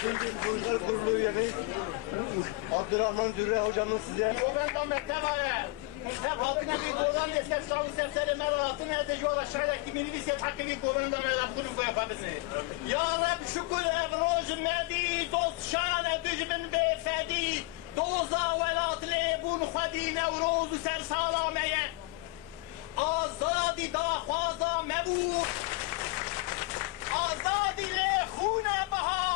Şimdi Bulgar Kurulu üyemiz Abdurrahman Dürre hocamın size Governda mektep var. Mektep halkına bir govan destek sağlık serseri merakatın edici ulaşarak kimini bir set hakkı bir governda merak bunu yapabilir. Ya Rab şükür evroz medi dost şan düzmün beyfedi doza velat lebun khadi nevroz ser salameye azadi dahvaza mebur azadi le khune baha